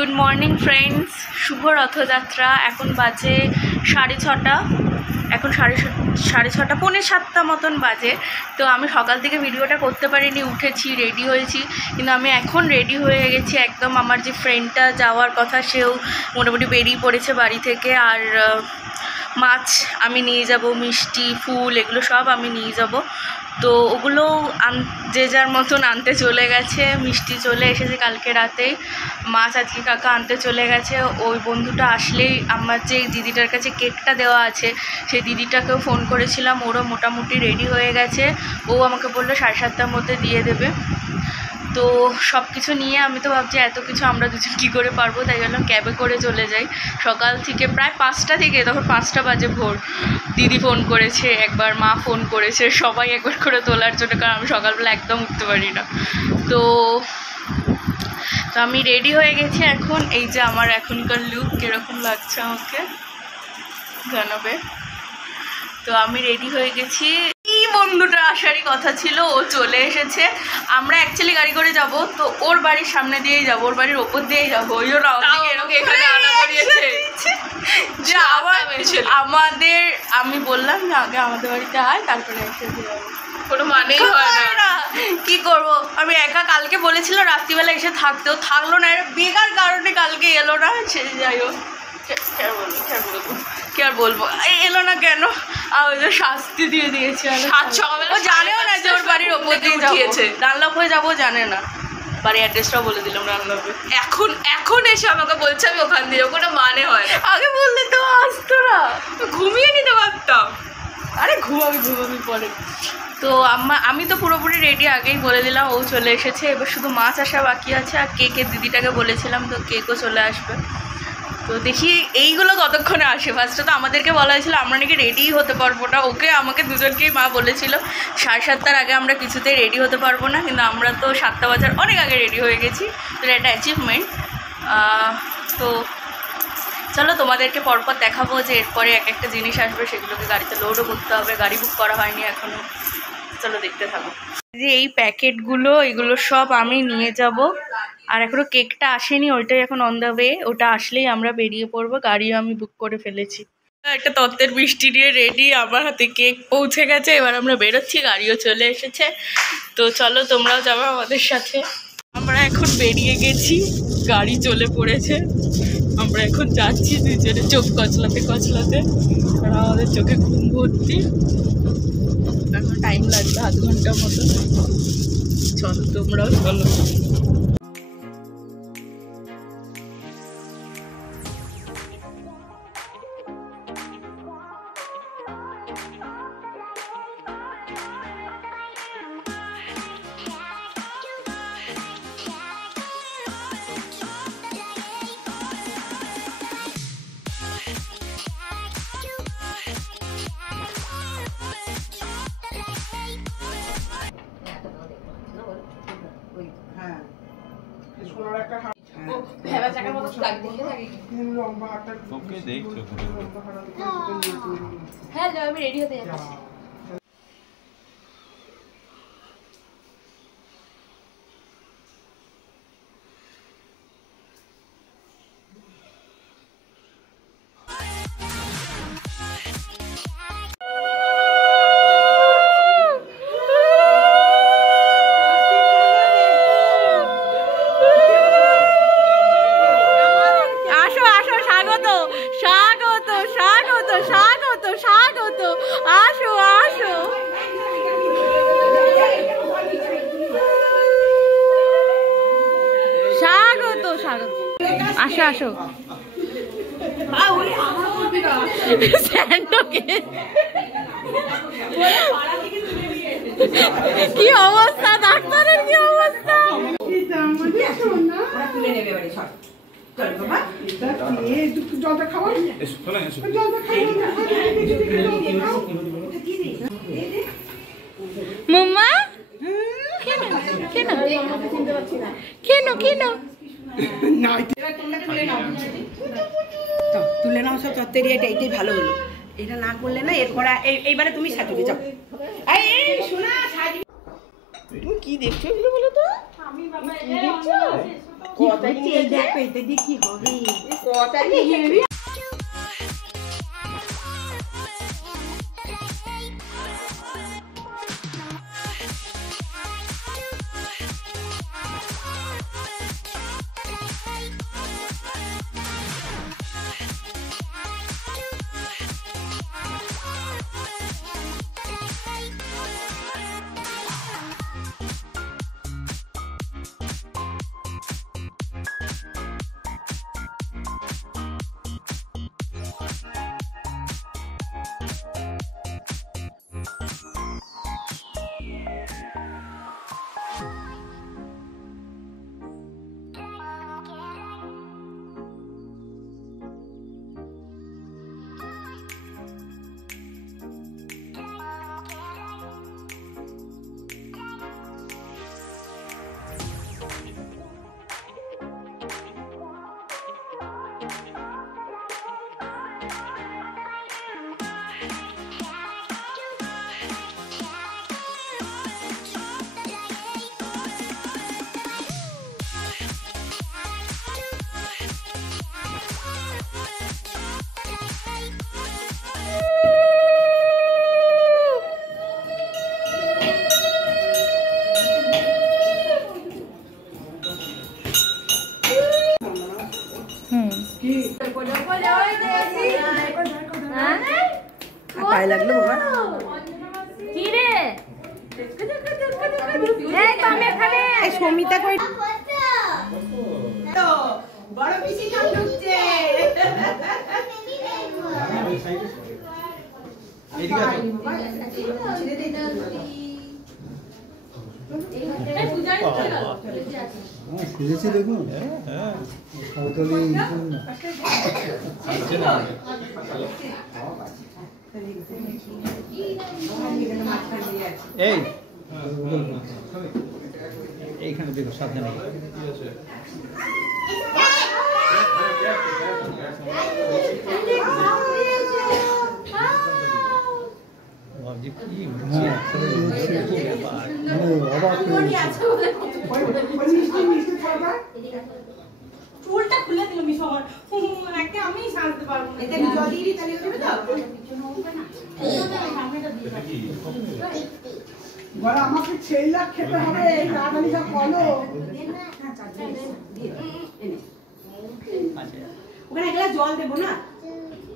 Good morning friends, শুভ রথযাত্রা। এখন বাজে 6:30, এখন 6:30 পৌনে 7টা মতন বাজে। তো আমি সকাল থেকে ভিডিওটা করতে পারিনি, উঠেছি, রেডি হয়েছি, কিন্তু আমি এখন রেডি হয়ে গেছি একদম। আমার যে ফ্রেন্ডটা যাওয়ার কথা সেও মোটামুটি বেরিয়ে পড়েছে বাড়ি থেকে। আর মাছ আমি নিয়ে যাব, মিষ্টি, ফুল, এগুলো সব আমি নিয়ে যাব। তো ওগুলো যে যার মতন আনতে চলে গেছে। মিষ্টি চলে এসেছে কালকে রাতেই, মাছ আজকে কাকা আনতে চলে গেছে। ওই বন্ধুটা আসলেই আমার যে দিদিটার কাছে কেকটা দেওয়া আছে সেই দিদিটাকেও ফোন করেছিলাম, ওরও মোটামুটি রেডি হয়ে গেছে। ও আমাকে বললো 7:30টার মধ্যে দিয়ে দেবে। তো সব কিছু নিয়ে আমি তো ভাবছি এত কিছু আমরা দুজন কী করে পারবো, তাই জন্য ক্যাবে করে চলে যাই। সকাল থেকে প্রায় 5টা থেকে, তখন 5টা বাজে ভোর, দিদি ফোন করেছে একবার, মা ফোন করেছে, সবাই একবার করে তোলার জন্য, কারণ আমি সকালবেলা একদম উঠতে পারি না। তো আমি রেডি হয়ে গেছি এখন। এই যে আমার এখনকার লুক কীরকম লাগছে আমাকে জানাবে। তো আমি রেডি হয়ে গেছি। এই বন্ধুটা আসারই কথা ছিল, ও চলে এসেছে। আমরা অ্যাকচুয়ালি গাড়ি করে যাব, তো ওর বাড়ির সামনে দিয়েই যাবো, ওর বাড়ির ওপর দিয়েই যাবো। ওই জন্য এখানে আনা করিয়েছে যে আমাদের, আমি বললাম যে আগে আমাদের বাড়িতে আয়, তারপরে এসে যাবো। কোনো মানেই হয় না, কি করবো। আমি একা কালকে বলেছিল রাত্রিবেলা এসে থাকতেও থাকলো না, বেকার কারণে কালকে এলো না। সে যাই হোক, কি আর বলবো, এলো না কেন, ওই যে শাস্তি দিয়ে দিয়েছে। ও জানেও না যে ওর বাড়ির ওপর দিয়ে উঠিয়েছে, ডানলপ হয়ে যাবো, জানে না। বাড়ির অ্যাড্রেসটাও বলে দিলাম ডানলপে। এখন এসে আমাকে বলছে আমি ওখান দিয়ে, কোনো মানে হয় না। আগে বললে তো আসতো না, ঘুমিয়ে নিতে পারতাম। আরে ঘুমাবি পরে। তো আমি তো পুরোপুরি রেডি, আগেই বলে দিলাম। ও চলে এসেছে, এবার শুধু মাছ আসা বাকি আছে। আর কেকের দিদিটাকে বলেছিলাম, তো কেকও চলে আসবে। তো দেখি এইগুলো কতক্ষণে আসে। ফার্স্টে তো আমাদেরকে বলা হয়েছিল আমরা নাকি রেডিই হতে পারবো না, আমাকে দুজনকেই মা বলেছিল 7:30টার আগে আমরা কিছুতেই রেডি হতে পারবো না, কিন্তু আমরা তো 7টা বাজার অনেক আগে রেডি হয়ে গেছি। তো এটা একটা অ্যাচিভমেন্ট। তো চলো তোমাদেরকে পরপর দেখাবো যে এরপরে এক একটা জিনিস আসবে, সেগুলোকে গাড়িতে লোডও করতে হবে। গাড়ি বুক করা হয়নি এখনও, চলো দেখতে থাকো। যে এই প্যাকেটগুলো, এগুলো সব আমি নিয়ে যাব। আর এখনও কেকটা আসেনি, ওইটাই এখন অন দ্য ওয়ে। ওটা আসলেই আমরা বেরিয়ে পড়বো। গাড়িও আমি বুক করে ফেলেছি। একটা তত্ত্বের মিষ্টি নিয়ে রেডি, আমার হাতে কেক পৌঁছে গেছে। এবার আমরা বেরোচ্ছি, গাড়িও চলে এসেছে। তো চলো তোমরাও যাবো আমাদের সাথে। আমরা এখন বেরিয়ে গেছি, গাড়ি চলে পড়েছে। আমরা এখন যাচ্ছি দুজনে চোখ কচলাতে। আর আমাদের চোখে ঘুম ভর্তি। এখন টাইম লাগবে আধ ঘন্টার মতো। চলো তোমরাও চলো। হ্যালো, আমি রেডি হতে যাচ্ছি। আসো কি অবস্থা, ডাক্তারের কি অবস্থা। মাম্মা কেন কেন কেন কেন তুলে নাও সব তত্ত্বের, এইটাই ভালো হলো। এটা না করলে না, এরপরে এইবারে তুমি সাজুকে যাও। এই শোনা, তুমি কি দেখছো বলো তো? কি হবে পায়ে লাগলো বাবা কি রে এই তো আমি এখানে এই সমিতা কই তো বড় পিসি কাম ঢুকছে এদিকে আসো ছেড়ে দে না এই পূজারি চলে হ্যাঁ খুলেছি দেখো হ্যাঁ সাউথলি এই এইখানে দেখো সাবধানে চুলটা খুলে দিল মিশো আমার একটা আমি সাজতে পারবো না এটা জল দিয়ে দিই তাহলে হবে তো বড় আমাকে 6 লাখ খেতে হবে এই রাগালিটা বলো ওখানে একলা জল দেব না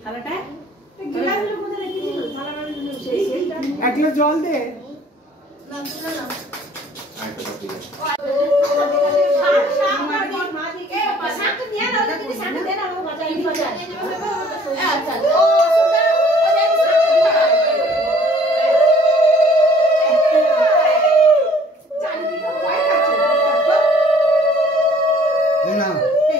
থালাটা গ্লাসগুলো কোথায় রেখেছিল থালাটা সেইটা একলা জল দে না না না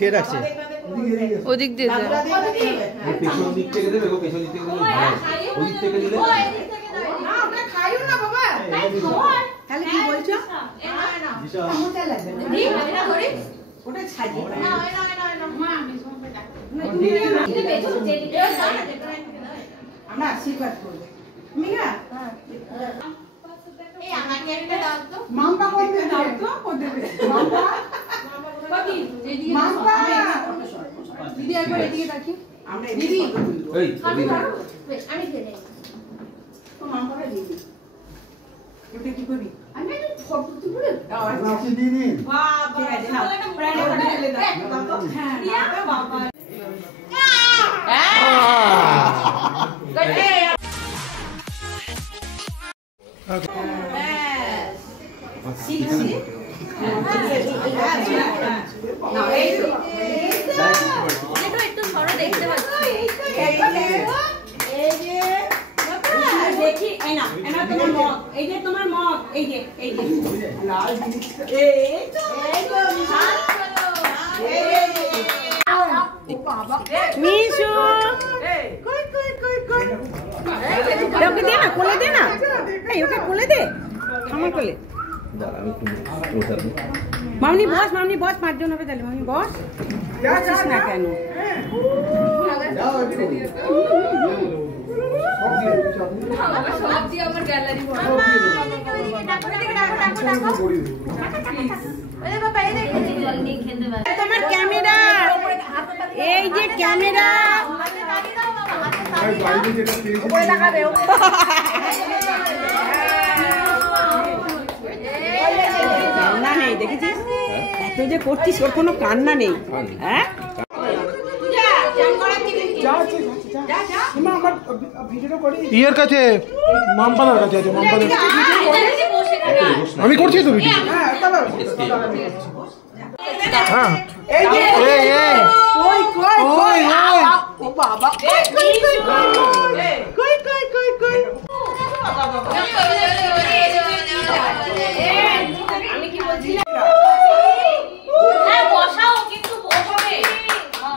কে রাখছে ওদিক দিয়ে পেছন দিক থেকে দেবে পেছন দিক থেকে দিলে ওদিক থেকে দিলে না আমরা খাইও না বাবা তাহলে কি বলছো না মোটা লাগবে না এটা ধরে ওটা ছাজি না না মা আমি সম্পটা না তুমি এটা পেছন দিয়ে দিতে আমরা আশীর্বাদ করব তুমি না এই আমাকে একটা দাও তো মাম্পা করতে দাও তো করতে মাম্পা কবি মাম্পা দিদি একবার এদিকে দেখি আমরা দিদি এই আমি ধরো আমি দিয়ে দেই তো মাম্পাকে দিদি এটা কি করবি আমি তো ফটো তুলে দাও আপনি দিদি বাহ বাহ ঠিক আছে না প্রাণে ফেলে দাও হ্যাঁ দিয়া বাবা একটু সরো দেখতে পাচ্ছি। দেখি এই না তোমার মগ, এই যে তোমার মগ, এই যে লাল জিনিসটা, এই তো মিশু কই ওকে দে না, কোলে দে না, এই ওকে কোলে দে, আমার কোলে। মামনি বস 5 জন হবে তাহলে। মামনি বস, বসিস না কেন? তোমার ক্যামেরা, এই যে ক্যামেরা কান্না নেই, দেখেছিস এত যে করছিস, ওর কোনো কান্না নেই। হ্যাঁ ইয়ের কাছে মামপাদার কাছে আছে, মামপাদার আমি করছি তো ভিডিও। হ্যাঁ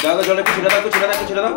দাদা জলে কিছু দাও, কিছু দাও, কিছু দাও।